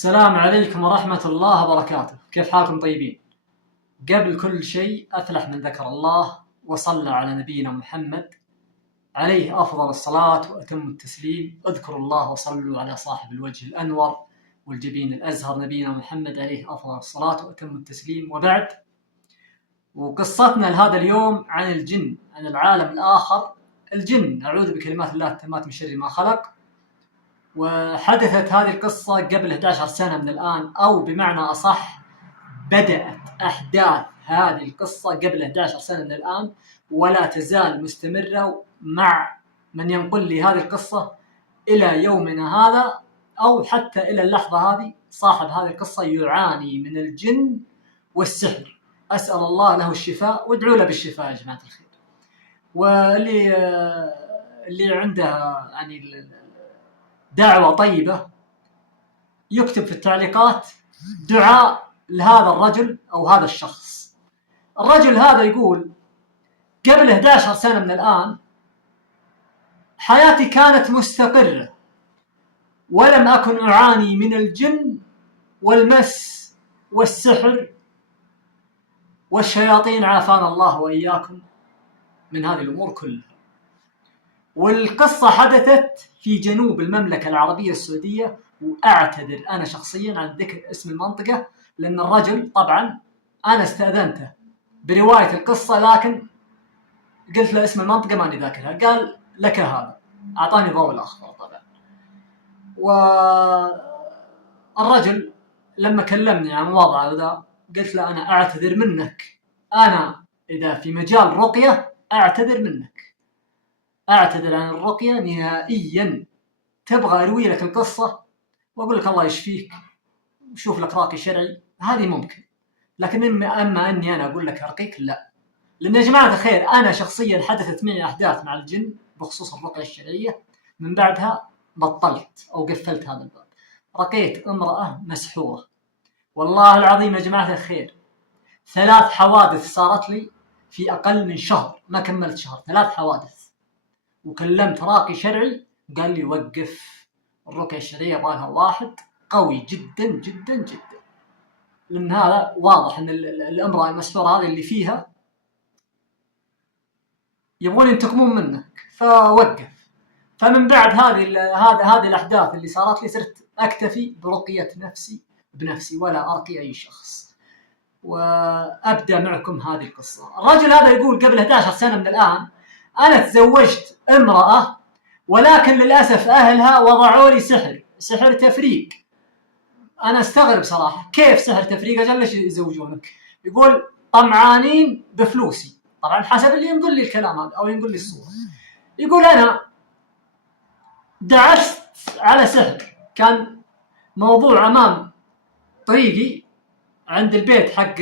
السلام عليكم ورحمة الله وبركاته. كيف حالكم طيبين؟ قبل كل شيء أفلح من ذكر الله وصلى على نبينا محمد عليه أفضل الصلاة وأتم التسليم. اذكروا الله وصلوا على صاحب الوجه الأنور والجبين الأزهر نبينا محمد عليه أفضل الصلاة وأتم التسليم. وبعد، وقصتنا لهذا اليوم عن الجن، عن العالم الآخر. الجن، أعوذ بكلمات الله التامات من شر ما خلق. وحدثت هذه القصة قبل 11 سنة من الآن، أو بمعنى أصح بدأت أحداث هذه القصة قبل 11 سنة من الآن، ولا تزال مستمرة مع من ينقل لي هذه القصة إلى يومنا هذا، أو حتى إلى اللحظة هذه. صاحب هذه القصة يعاني من الجن والسحر، أسأل الله له الشفاء، وادعوا له بالشفاء يا جماعة الخير. واللي عنده يعني دعوة طيبة يكتب في التعليقات دعاء لهذا الرجل أو هذا الشخص. الرجل هذا يقول: قبل 11 سنة من الآن حياتي كانت مستقرة، ولم أكن أعاني من الجن والمس والسحر والشياطين، عافانا الله وإياكم من هذه الأمور كلها. والقصة حدثت في جنوب المملكة العربية السعودية، وأعتذر أنا شخصيا عن ذكر اسم المنطقة، لأن الرجل طبعا أنا استأذنته برواية القصة، لكن قلت له اسم المنطقة ماني ذاكرها. قال لك هذا، أعطاني ضوء الأخضر طبعا. والرجل لما كلمني عن وضعه ذا قلت له أنا أعتذر منك، أنا إذا في مجال الرقية أعتذر منك، أعتذر عن الرقية نهائيا. تبغى أروي لك القصة وأقول لك الله يشفيك وشوف لك راقي شرعي، هذه ممكن، لكن أما أني أنا أقول لك أرقيك، لا. لأن يا جماعة الخير أنا شخصيا حدثت معي أحداث مع الجن بخصوص الرقية الشرعية، من بعدها بطلت أو قفلت هذا الباب. رقيت امرأة مسحورة، والله العظيم يا جماعة الخير 3 حوادث صارت لي في أقل من شهر، ما كملت شهر، 3 حوادث. وكلمت راقي شرعي قال لي وقف، الرقية الشرعية يبغالها واحد قوي جدا جدا جدا، لأن هذا واضح أن الامرأة المسحورة هذه اللي فيها يبغون ينتقمون منك، فوقف. فمن بعد هذه الأحداث اللي صارت لي صرت أكتفي برقية نفسي بنفسي ولا أرقي أي شخص. وأبدأ معكم هذه القصة. الرجل هذا يقول قبل 11 سنة من الآن أنا تزوجت امرأة، ولكن للأسف أهلها وضعوا لي سحر تفريق. أنا استغرب صراحة، كيف سحر تفريق؟ أجل ليش يزوجونك؟ يقول طمعانين بفلوسي، طبعا حسب اللي ينقل لي الكلام هذا أو ينقل لي الصورة. يقول أنا دعست على سحر، كان موضوع أمام طريقي عند البيت حق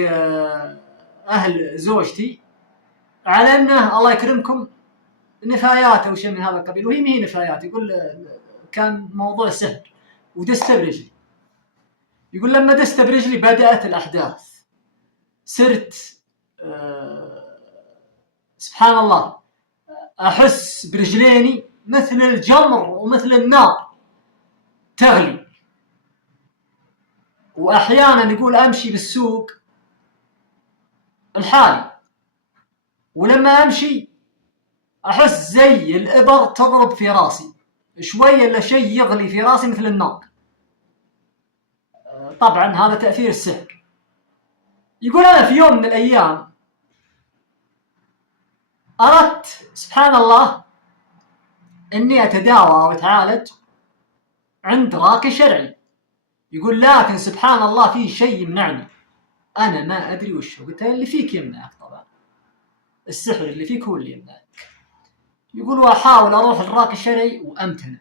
أهل زوجتي، على أنه الله يكرمكم نفايات أو شيء من هذا القبيل، وهي مهي نفايات. يقول كان موضوع سحر ودست برجلي. يقول لما دست برجلي بدأت الأحداث، صرت سبحان الله أحس برجليني مثل الجمر ومثل النار تغلي. وأحيانا يقول أمشي بالسوق الحالي، ولما أمشي أحس زي الإبر تضرب في راسي، شوية إلا شيء يغلي في راسي مثل النار. طبعا هذا تأثير السحر. يقول أنا في يوم من الأيام أردت سبحان الله أني أتداوى وأتعالج عند راقي شرعي. يقول لكن سبحان الله في شيء يمنعني، أنا ما أدري وش هو. قلت اللي فيك يمنعك، طبعا السحر اللي فيك هو اللي يمنعك. يقول وأحاول أروح للراقي الشرعي وأمتنع.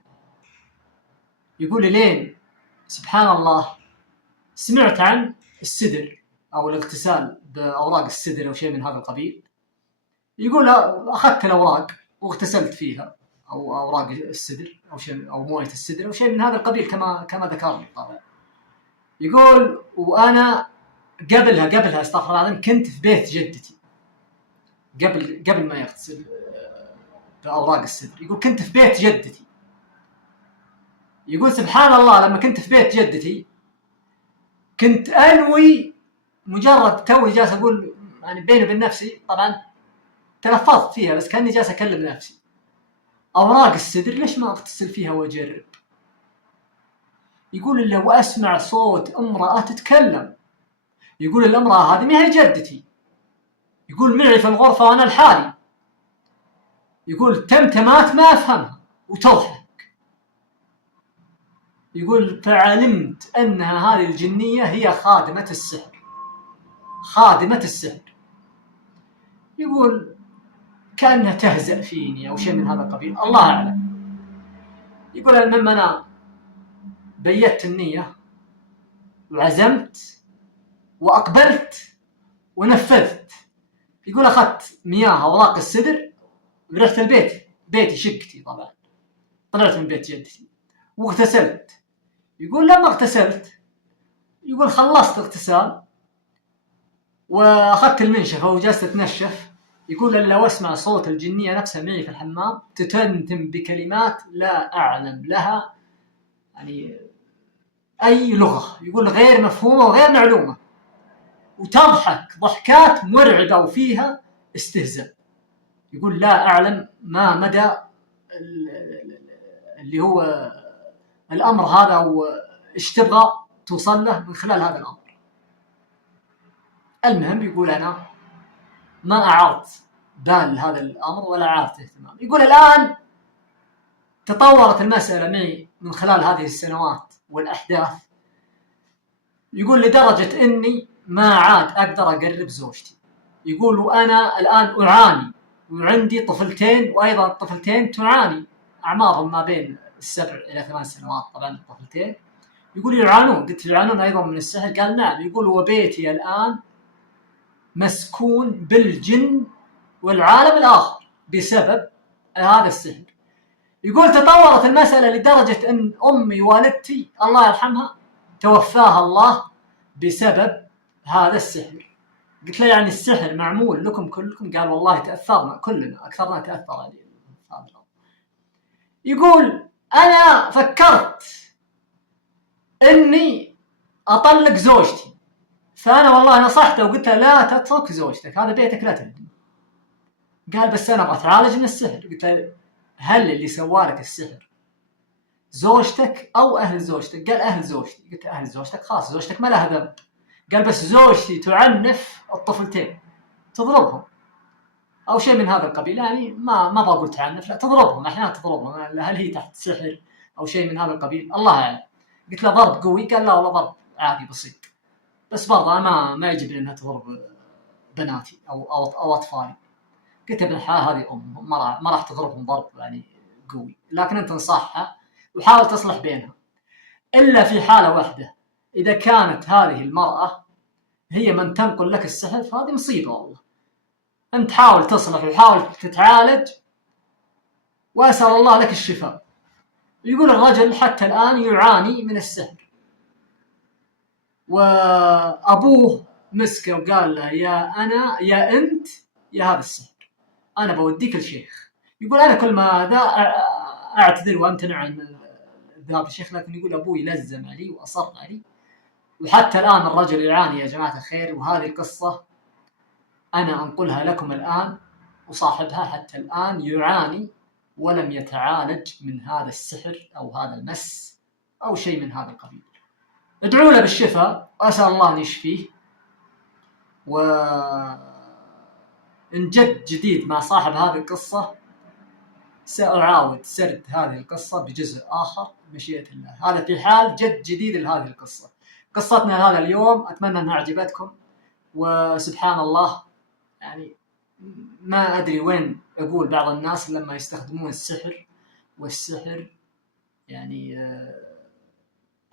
يقول لين سبحان الله سمعت عن السدر أو الاغتسال بأوراق السدر أو شيء من هذا القبيل. يقول أخذت الأوراق واغتسلت فيها، أو أوراق السدر أو شيء أو موية السدر أو شيء من هذا القبيل كما ذكرني طبعا. يقول وأنا قبلها استغفر الله العظيم كنت في بيت جدتي قبل ما يغتسل بأوراق السدر. يقول كنت في بيت جدتي. يقول سبحان الله لما كنت في بيت جدتي كنت انوي مجرد توي جالس اقول يعني بيني وبين نفسي، طبعا تلفظت فيها بس كاني جالس اكلم نفسي، اوراق السدر ليش ما اغتسل فيها واجرب؟ يقول لو اسمع صوت امراه تتكلم، يقول الامراه هذه ما هي جدتي، يقول معي في الغرفه وانا لحالي، يقول تمتمات ما افهمها وتضحك، يقول فعلمت انها هذه الجنيه هي خادمه السحر، خادمه السحر. يقول كانها تهزأ فيني او شيء من هذا القبيل، الله اعلم. يقول لما انا بيت النيه وعزمت واقبلت ونفذت، يقول اخذت مياه اوراق السدر ورحت البيت، بيتي شقتي طبعا، طلعت من بيت جدتي واغتسلت. يقول لما اغتسلت، يقول خلصت اغتسال واخذت المنشفه وجلست اتنشف، يقول لو اسمع صوت الجنيه نفسها معي في الحمام تتنتم بكلمات لا اعلم لها يعني اي لغه، يقول غير مفهومه وغير معلومه، وتضحك ضحكات مرعبه وفيها استهزاء. يقول لا اعلم ما مدى اللي هو الامر هذا وايش تبغى توصل له من خلال هذا الامر. المهم يقول انا ما اعرت بال هذا الامر ولا اعرت اهتمام. يقول الان تطورت المساله معي من خلال هذه السنوات والاحداث، يقول لدرجه اني ما عاد اقدر اقرب زوجتي. يقول وانا الان اعاني وعندي طفلتين، وايضا الطفلتين تعاني، اعمارهم ما بين 7 إلى 8 سنوات طبعا الطفلتين. يقول يعانون، قلت يعانون ايضا من السحر؟ قال نعم. يقول وبيتي الان مسكون بالجن والعالم الاخر بسبب هذا السحر. يقول تطورت المساله لدرجه ان امي والدتي الله يرحمها توفاها الله بسبب هذا السحر. قلت له يعني السحر معمول لكم كلكم؟ قال والله تاثرنا كلنا، اكثرنا تاثر عليه هذا الامر. يقول انا فكرت اني اطلق زوجتي، فانا والله نصحته وقلت له لا تترك زوجتك، هذا بيتك لا تهدم. قال بس انا ابغى اتعالج من السحر. قلت له هل اللي سوالك السحر زوجتك او اهل زوجتك؟ قال اهل زوجتي. قلت اهل زوجتك خلاص زوجتك ما لها ذنب. قال بس زوجتي تعنف الطفلتين، تضربهم او شيء من هذا القبيل، يعني ما بقول تعنف، لا تضربهم، احيانا تضربهم، هل هي تحت سحر او شيء من هذا القبيل الله اعلم. قلت له ضرب قوي؟ قال لا والله ضرب عادي بسيط، بس برضه ما يعجبني انها تضرب بناتي او اطفالي. قلت ابن الحلال هذه ام ما راح تضربهم ضرب يعني قوي، لكن انت انصحها وحاول تصلح بينها، الا في حاله واحده، اذا كانت هذه المراه هي من تنقل لك السحر فهذه مصيبه والله. انت حاول تصلح وحاول تتعالج واسال الله لك الشفاء. يقول الرجل حتى الان يعاني من السحر، وابوه مسكه وقال له يا انت يا هذا السحر انا بوديك الشيخ. يقول انا كل ما ذا اعتذر وامتنع عن الذهاب للشيخ، لكن يقول ابوي لزم علي واصر علي، وحتى الان الرجل يعاني يا جماعه الخير. وهذه قصه انا انقلها لكم الان، وصاحبها حتى الان يعاني ولم يتعالج من هذا السحر او هذا المس او شيء من هذا القبيل. ادعوا له بالشفاء واسال الله ان يشفيه. وإن جد جديد مع صاحب هذه القصة سأعاود سرد هذه القصة بجزء آخر بمشيئة الله. هذا في حال جد جديد لهذه القصة. قصتنا هذا اليوم أتمنى أنها عجبتكم، وسبحان الله يعني ما أدري وين أقول بعض الناس لما يستخدمون السحر، والسحر يعني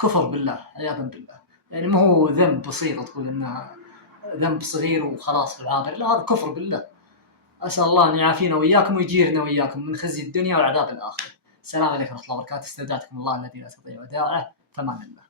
كفر بالله عياذا بالله، يعني ما هو ذنب بسيط تقول إنه ذنب صغير وخلاص بالعابر، لا هذا كفر بالله. أسأل الله أن يعافينا وإياكم ويجيرنا وإياكم من خزي الدنيا وعذاب الآخرة. السلام عليكم ورحمة الله وبركاته. استودعتكم الله الذي لا تضيع ودائعه، فمان الله.